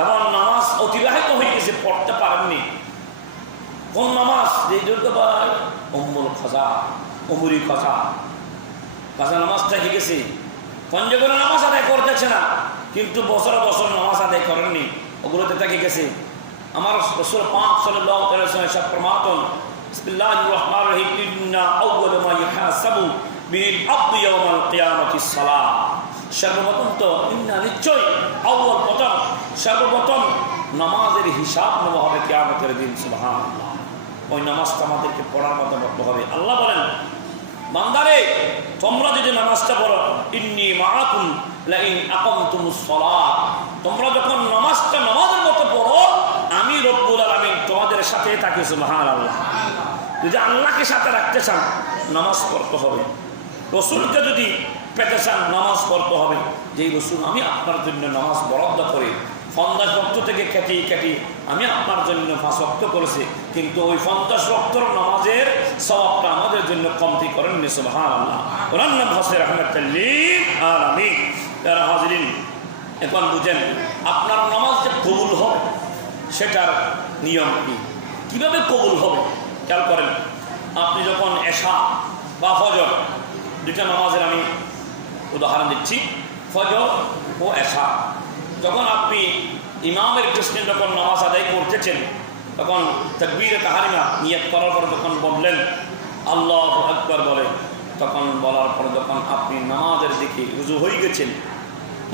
এবং নামাজ অতিবাহিত হয়ে গেছে, পড়তে পারেননি। কোন নামাজ? যে দুর্গ ভাই অম্বুল খাজা অমুরি খাজা। কাজা নামাজটা হয়ে গেছে। পঞ্জগণে নামাজ আদায় করতেছে না, কিন্তু বছর বছর নামাজ আদায় করেননি। ওগুলোতে তাকে গেছে। আমার রসুল পাঁচ ওয়াসাল্লাম সব প্রমাতন বিল সালাহ সর্বপ্রথম তো ইন্না নিশ্চয় আউয়াল প্রথম সর্বপ্রথম নামাজের হিসাব নেওয়া হবে কিয়ামতের দিন, সুবহানাল্লাহ। ওই নামাজটা আমাদেরকে পড়ার মতো মতো হবে। আল্লাহ বলেন, বান্দারে, তোমরা যদি নামাজটা পড়ো, ইন্নি সালাত। তোমরা যখন নামাজটা নামাজের মতো পড়ো, আমি রব্বুল আলামিন তোমাদের সাথে থাকি, সুবহানাল্লাহ। যদি আল্লাহকে সাথে রাখতে চান, নামাজ পড়তে হবে। রসুলকে যদি পেতে চান, নামাজ পড়তে হবে। যেই রসুল আমি আপনার জন্য নামাজ বরাদ্দ করে। পঞ্চাশ রক্ত থেকে কেটে কেটে আমি আপনার জন্য পাঁচ রক্ত করেছি। কিন্তু ওই ফন্দাস রক্তর নামাজের স্বভাবটা আমাদের জন্য কমতি করেন নাম আহমেদ আর আমি হাজরিন, এখন বুঝেন, আপনার নামাজ যে কবুল হবে, সেটার নিয়ম কি? কীভাবে কবুল হবে? খেয়াল করেন, আপনি যখন এশা বা ফজর দুটা নামাজের আমি উদাহরণ দিচ্ছি। ফজর ও এশা। যখন আপনি ইমামের কৃষ্ণে যখন নামাজ আদায় করতেছেন, তখন তকবীর তাহারিমা নিয়ত করার পর যখন বললেন, আল্লাহ আকবর বলে, তখন বলার পর যখন আপনি নামাজের দিকে রুজু হয়ে গেছেন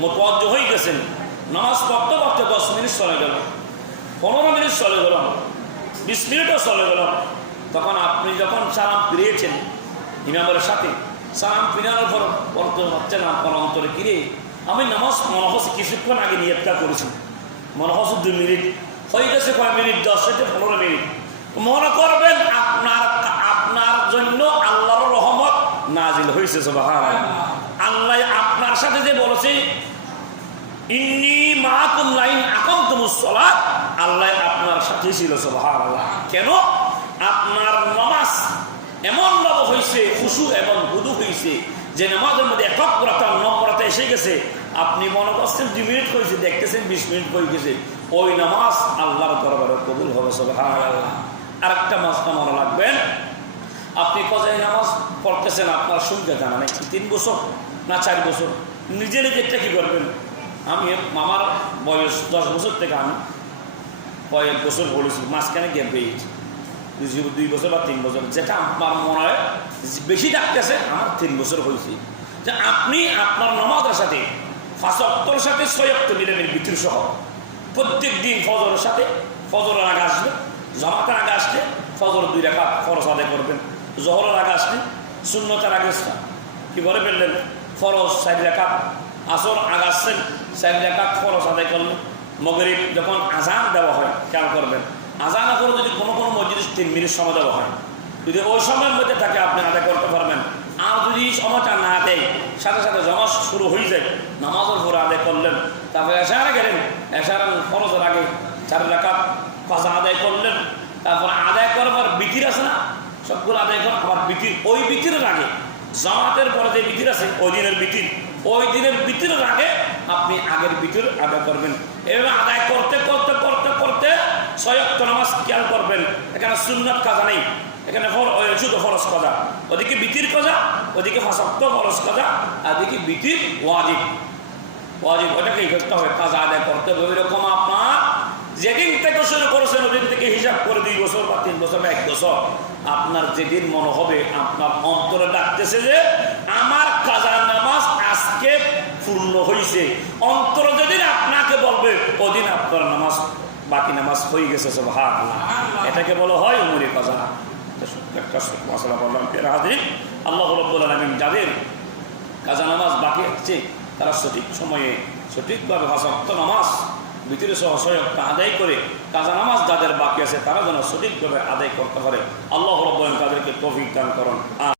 মোতওয়াজ্জ হয়ে গেছেন, নামাজ পড়তে পড়তে দশ মিনিট চলে গেল, পনেরো মিনিট চলে গেল, বিশ মিনিটও চলে গেল, তখন আপনি যখন সালাম ফিরিয়েছেন ইমামের সাথে সালাম ফিরানোর পর পড়তে হচ্ছে না আপনার অন্তরে কিরে আমি নামাজ মনে হচ্ছে কিছুক্ষণ আগে নিয়তটা করেছি। মনে হচ্ছে দুই মিনিট। হয়ে গেছে কয় মিনিট? দশ থেকে পনেরো মিনিট। মনে করবেন আপনার আপনার জন্য আল্লাহর রহমত নাজিল হয়েছে সুবহান আল্লাহ আপনার সাথে যে বলেছে, ইন্নি মাকুম লাইন আকম তুমুসলা আল্লাহ আপনার সাথে ছিল, সুবহানাল্লাহ। কেন? আপনার নামাজ এমন ভাবে হয়েছে খুশু এবং হুদু হয়েছে যে নামাজের মধ্যে একগ্রতা নম্রতা এসে গেছে। আপনি মনে করছেন দুই মিনিট হয়েছে দেখতেছেন বিশ মিনিট হয়ে গেছে। ওই নামাজ আল্লাহর দরবারে কবুল হবে, সুবহানাল্লাহ। আরেকটা মাসটা মনে রাখবেন, আপনি কজাই নামাজ পড়তেছেন, আপনার শুনতে জানা নাকি তিন বছর না চার বছর? নিজে নিজেরটা কি করবেন? আমি আমার বয়স দশ বছর থেকে আমি কয়েক বছর পড়েছি মাঝখানে গ্যাপ পেয়েছি দুই- বছর বা তিন বছর যেটা আমার মনে হয় বেশি ডাকতেছে আমার তিন বছর হয়েছে যে আপনি আপনার নামাজের সাথে ফাঁসক্তর সাথে সয়ক্ত মিলেন বিতির সহ প্রত্যেক দিন ফজরের সাথে ফজরের আগে আসবে, জমাতের আগে আসলে ফজর দুই রেখা ফরজ আদায় করবেন, জহরের আগে আসলে শূন্যতার আগে কি বলে ফেললেন? ফরজ চার রেখা আসর আগে আসছেন, চার রেখা ফরজ আদায় করলেন। মগরিব যখন আজান দেওয়া হয়, খেয়াল করবেন আজানের করে যদি কোনো কোনো মসজিদে তিন মিনিট সময় দেওয়া হয়, যদি ওই সময়ের মধ্যে তাকে আপনি আদায় করতে পারবেন। আর যদি সময়টা না দেয়, সাথে সাথে জমা শুরু হয়ে যায়, নামাজের পরে আদায় করলেন। তারপরে এশারে গেলেন, এশার ফরজের আগে চার রাকাত কাজা আদায় করলেন। তারপর আদায় করবার বিতির আছে না? সবগুলো আদায় কর আবার বিতির ওই বিতিরের আগে, জামাতের পরে যে বিতির আছে, ওই দিনের বিতির ওই দিনের বিতিরের আগে আপনি আগের বিতির আদায় করবেন। এভাবে আদায় করতে খেয়াল করবেন এখানে সুন্নত কাজা নেই। এখানে শুধু খরচ ওদিকে বিতির ওদিকে খরচ বিতির ওয়াজিব। ওয়াজিব, ওটাকেই করতে হবে। কাজা আদায় করতে হবে। ওই রকম আপনার যেদিন থেকে শুরু করেছেন, ওদিন থেকে হিসাব করে দুই বছর বা তিন বছর বা এক বছর। আপনার যেদিন মনে হবে, আপনার অন্তরে ডাকতেছে যে, আমার কাজা নামাজ আজকে পূর্ণ হয়েছে অন্তর যেদিন আপনাকে বলবে, ওদিন আপনার নামাজ বাকি নামাজ হয়ে গেছে সব হাত এটাকে বলা হয় উমরে কাজা। একটা মশলা বললাম হাজির আল্লাহ রব্বুল আলমিন যাদের কাজা নামাজ বাকি আছে তারা সঠিক সময়ে সঠিকভাবে ভাষাক্ত নামাজ ভিতরে সহ আদায় করে কাজা নামাজ যাদের বাকি আছে তারা যেন সঠিকভাবে আদায় করতে পারে। আল্লাহ রব্বুল তাদেরকে তৌফিক দান করুন।